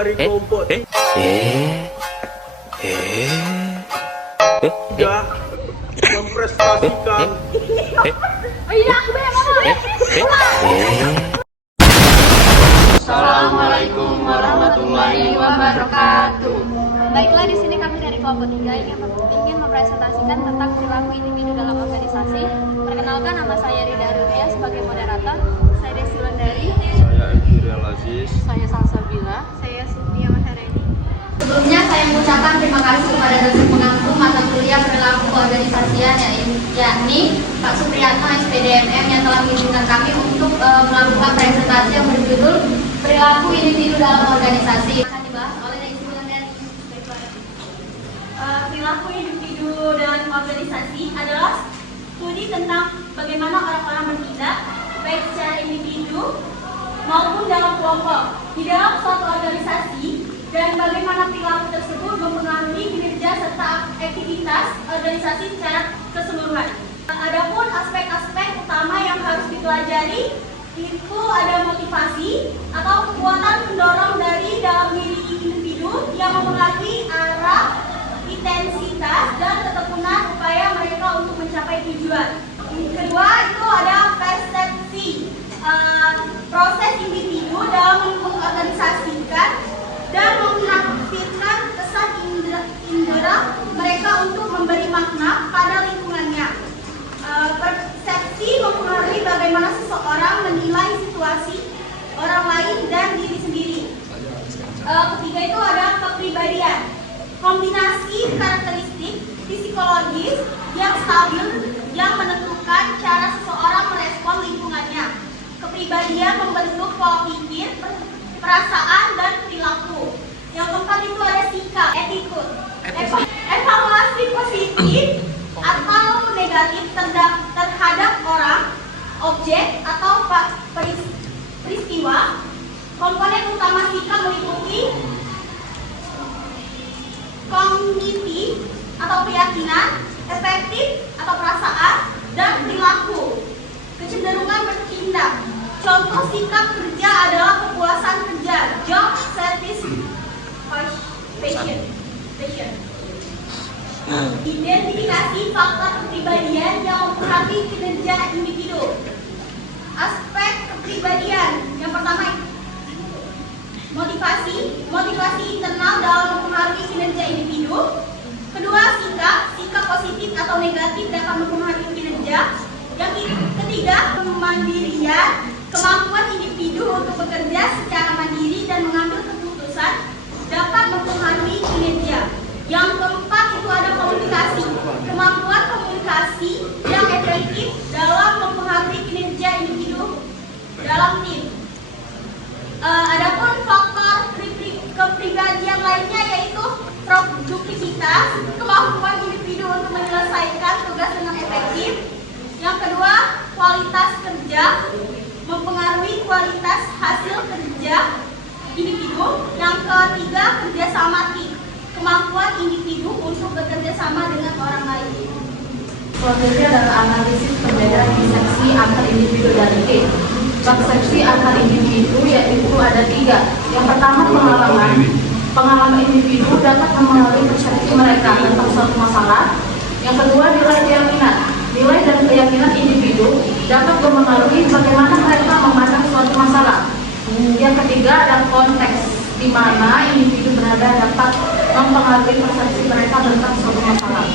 dari kelompok tidak memprestasikan. Assalamualaikum warahmatullahi wabarakatuh. Baiklah, di sini kami dari kelompok 3 ingin mempresentasikan tentang perilaku individu dalam organisasi. Perkenalkan, nama saya Rida Arulia sebagai moderator. Saya Desi Wandari. Saya Elvira Aziz. Saya Salsabila. Saya Sutia Maharani. Sebelumnya saya mengucapkan terima kasih kepada dosen pengampu mata kuliah perilaku keorganisasian yakni Pak Supriyatno SPDMM yang telah mengizinkan kami untuk melakukan presentasi yang berjudul perilaku individu dalam organisasi. Akan dibahas oleh Desi Wandari. Perilaku individu dalam organisasi adalah studi tentang bagaimana orang-orang bertindak baik secara individu maupun dalam kelompok di dalam suatu organisasi dan bagaimana perilaku tersebut mempengaruhi kinerja serta aktivitas organisasi secara keseluruhan. Adapun aspek-aspek utama yang harus dipelajari itu ada motivasi atau kekuatan pendorong dari dalam diri individu yang mempengaruhi arah, intensitas, dan ketekunan upaya mereka untuk mencapai tujuan. Kedua itu ada persepsi, proses individu dalam mengorganisasikan dan menghasilkan kesan indera mereka untuk memberi makna pada lingkungannya. Persepsi mempengaruhi bagaimana seseorang menilai situasi, orang lain, dan diri sendiri. Ketiga itu ada kepribadian, kombinasi karakteristik psikologis yang stabil yang menentukan cara seseorang merespon lingkungannya. Kepribadian membentuk pola pikir, perasaan, dan perilaku. Yang keempat itu ada sikap, attitude, evaluasi positif atau negatif terhadap orang, objek, atau peristiwa. Komponen utama sikap meliputi kognitif atau keyakinan, efektif atau perasaan, dan perilaku. Kecenderungan bertindak. Contoh sikap kerja adalah kepuasan kerja, job satisfaction. Identifikasi faktor kepribadian yang mempengaruhi kinerja individu. Aspek kepribadian yang pertama motivasi internal dalam mempengaruhi kinerja individu. Kedua, sikap positif atau negatif dapat mempengaruhi kinerja. Yang ketiga, kemandirian, kemampuan individu untuk bekerja secara mandiri dan mengambil keputusan dapat mempengaruhi kinerja. Yang keempat itu ada komunikasi, kemampuan komunikasi yang efektif dalam mempengaruhi kinerja individu dalam tim. Adapun faktor kepribadian lainnya yaitu produktivitas, kemampuan individu untuk menyelesaikan tugas dengan efektif. Yang kedua, kualitas kerja, mempengaruhi kualitas hasil kerja individu. Yang ketiga, kerjasama tim, kemampuan individu untuk bekerja sama dengan orang lain. Selanjutnya adalah analisis perbedaan persepsi antar individu dan tim. Persepsi antar individu yaitu ada 3. Yang pertama, pengalaman individu dapat mempengaruhi persepsi mereka tentang suatu masalah. Yang kedua, nilai dan keyakinan individu dapat mempengaruhi bagaimana mereka memandang suatu masalah. Yang ketiga, ada konteks di mana individu berada dapat mempengaruhi persepsi mereka tentang suatu masalah.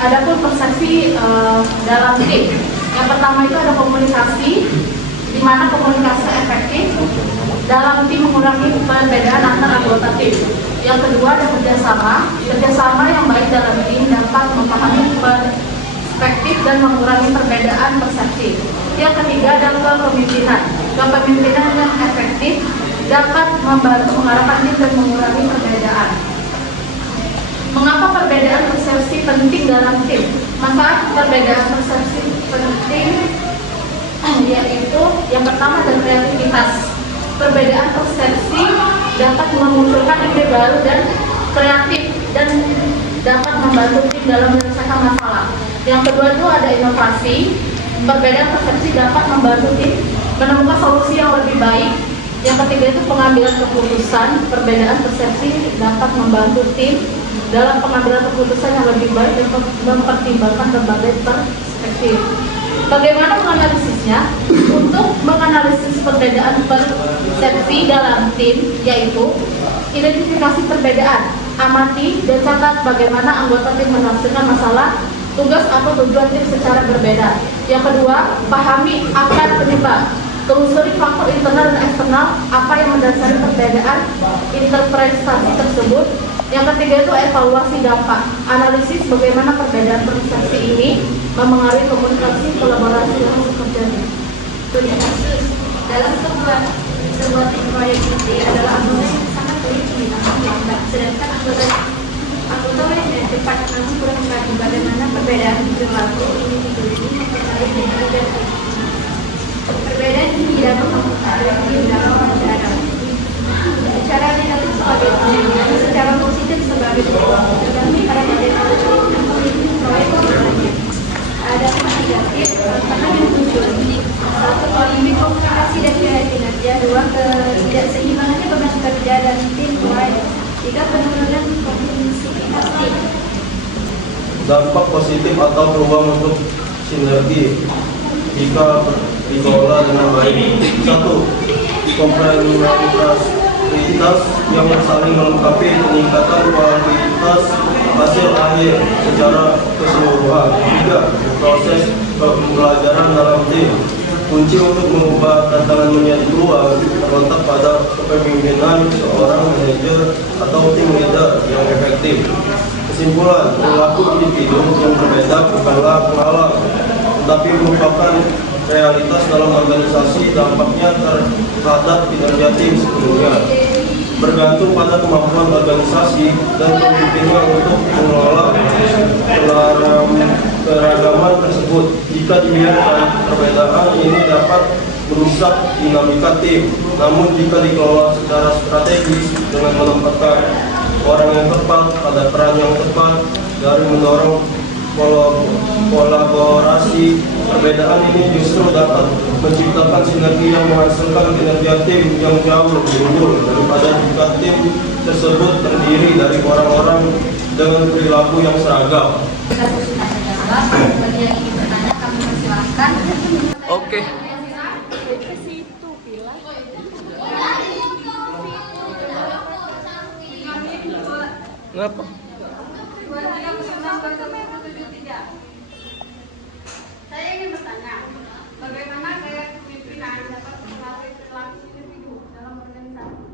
Adapun persepsi dalam tim, yang pertama itu ada komunikasi, di mana komunikasi efektif dalam tim mengurangi perbedaan antar anggota tim. Yang kedua ada kerjasama yang baik dalam tim dapat memahami perspektif dan mengurangi perbedaan persepsi. Yang ketiga ada kepemimpinan yang efektif dapat membantu mengarahkan tim dan mengurangi perbedaan. Mengapa perbedaan persepsi penting dalam tim? Manfaat perbedaan persepsi penting yaitu yang pertama adalah kreativitas. Perbedaan persepsi dapat memunculkan ide baru dan kreatif dan dapat membantu tim dalam menyelesaikan masalah. Yang kedua itu ada inovasi. Perbedaan persepsi dapat membantu tim menemukan solusi yang lebih baik Yang ketiga itu pengambilan keputusan. Perbedaan persepsi dapat membantu tim dalam pengambilan keputusan yang lebih baik dan mempertimbangkan berbagai perspektif. Bagaimana menganalisisnya? Untuk menganalisis perbedaan persepsi dalam tim, yaitu identifikasi perbedaan, amati dan catat bagaimana anggota tim menafsirkan masalah, tugas atau tujuan tim secara berbeda. Yang kedua, pahami akar penyebab. Telusuri faktor internal dan eksternal apa yang mendasari perbedaan interpretasi tersebut. Yang ketiga itu evaluasi dampak. Analisis bagaimana perbedaan persepsi ini memengaruhi komunikasi kolaborasi yang terjadi. Kasus dalam sebuah tim proyek ini adalah anggota yang sangat teliti namun lambat, sedangkan anggota manajemen cepat namun kurang membantu. Bagaimana perbedaan perilaku individu ini mempengaruhi kinerja tim. Perbedaan ini dapat mempengaruhi tim dalam pembelajaran. Secara negatif sebagai penilaian, secara positif sebagai tergantung pada bagaimana proyek berjalan. Ada negatif karena yang muncul. Satu, polemik komunikasi dan kinerja. Dua, ketidakseimbangannya beban kerja dan tim proyek. Tiga, penurunan konsistensi tim. Dampak positif atau peluang untuk sinergi jika dikelola dengan baik. 1. Komplementaritas yang saling melengkapi, peningkatan kualitas hasil akhir secara keseluruhan. 3. Proses pembelajaran dalam tim. Kunci untuk mengubah tantangan menjadi peluang terletak pada kepemimpinan seorang manajer atau tim leader yang efektif. Kesimpulan, perilaku individu yang berbeda bukanlah penghalang, tetapi merupakan realitas dalam organisasi. Dampaknya terhadap kinerja tim sepenuhnya bergantung pada kemampuan organisasi dan pemimpinnya untuk mengelola keragaman tersebut. Jika dibiarkan, perbedaan ini dapat merusak dinamika tim. Namun jika dikelola secara strategis dengan menempatkan orang yang tepat pada peran yang tepat dari mendorong kolaborasi, perbedaan ini justru dapat menciptakan sinergi yang menghasilkan kinerja tim yang jauh lebih unggul daripada jika tim tersebut terdiri dari orang-orang dengan perilaku yang seragam. Bagi yang ingin bertanya, kami persilahkan. Oke. Kenapa? Saya ingin bertanya, bagaimana gaya kepemimpinan dapat mempengaruhi perilaku individu dalam organisasi?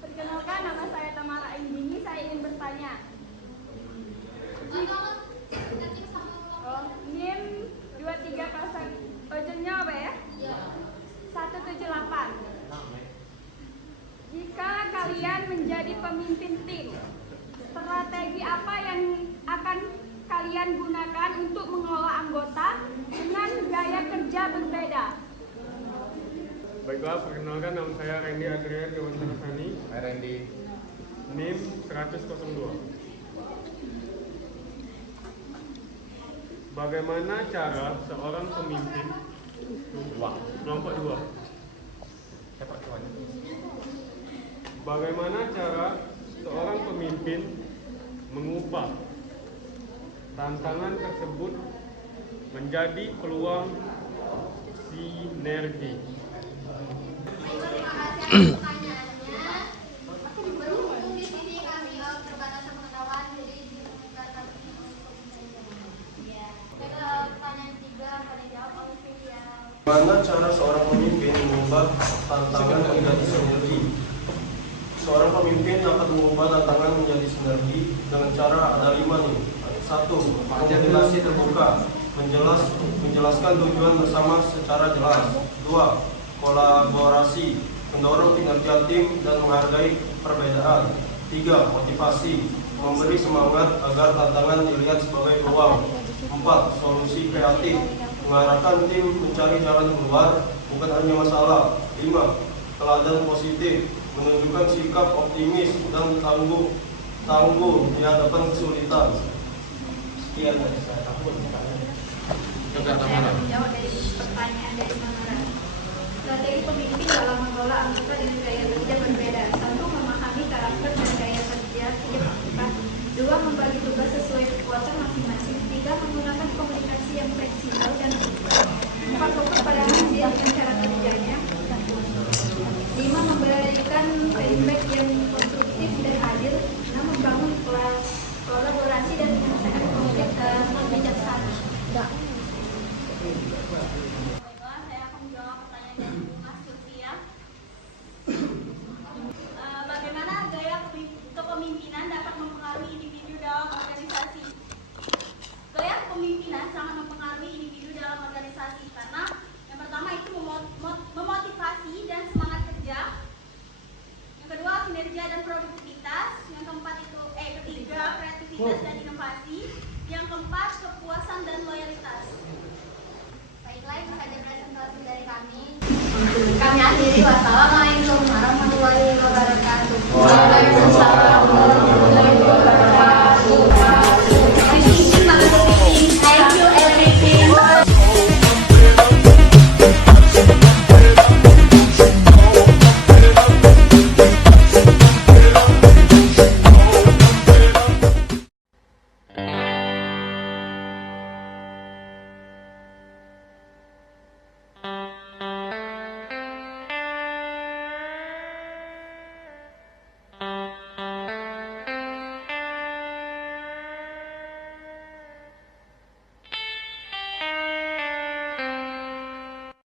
Perkenalkan, nama saya Tamara Indini. Saya ingin bertanya. NIM 23 pasang ojolnya apa ya? 178. Jika kalian menjadi pemimpin tim, strategi apa yang akan kalian gunakan untuk mengelola anggota dengan gaya kerja berbeda? Baiklah, perkenalkan nama saya Randy Adrian Dewantara Sani. Hai Randy. NIM 10002. Bagaimana cara seorang pemimpin kelompok 2? Bagaimana cara seorang pemimpin mengubah tantangan tersebut menjadi peluang sinergi? Bagaimana cara seorang pemimpin mengubah tantangan menjadi sinergi? Seorang pemimpin akan mengubah tantangan menjadi sinergi dengan cara ada 5 nih. 1. Komunikasi terbuka, menjelaskan tujuan bersama secara jelas. 2. Kolaborasi, mendorong kinerja tim dan menghargai perbedaan. 3. Motivasi, memberi semangat agar tantangan dilihat sebagai peluang. 4. Solusi kreatif, mengarahkan tim mencari jalan keluar, bukan hanya masalah. 5. Teladan positif, menunjukkan sikap optimis dan tangguh di hadapan kesulitan. Sekian dari saya. Saya menjawab dari pertanyaan dari Tamara. Strategi pemimpin dalam mengelola anggota dengan gaya kerja berbeda. 1. Memahami karakter dan gaya kerja tiap anggota. 2. Membagi tugas sesuai kekuatan masing-masing. 3. Menggunakan komunikasi yang fleksibel dan 4. Fokus pada hasil dan cara kerjanya. 5. Memberikan feedback yang konstruktif dan adil. 6. Membangun kolaborasi dan menyelesaikan konflik dengan bijaksana. Baiklah, saya akan menjawab pertanyaan dari Mas Sylvia. Bagaimana gaya kepemimpinan dapat mempengaruhi individu dalam organisasi? Gaya kepemimpinan sangat mempengaruhi individu dalam organisasi karena yang pertama itu memotivasi dan semangat kerja. Yang kedua kinerja dan produktivitas. Yang keempat itu ketiga kreativitas dan inovasi. Yang keempat kepuasan dan loyalitas. Baiklah, itu saja presentasi dari kami. Kami akhiri. Wassalamualaikum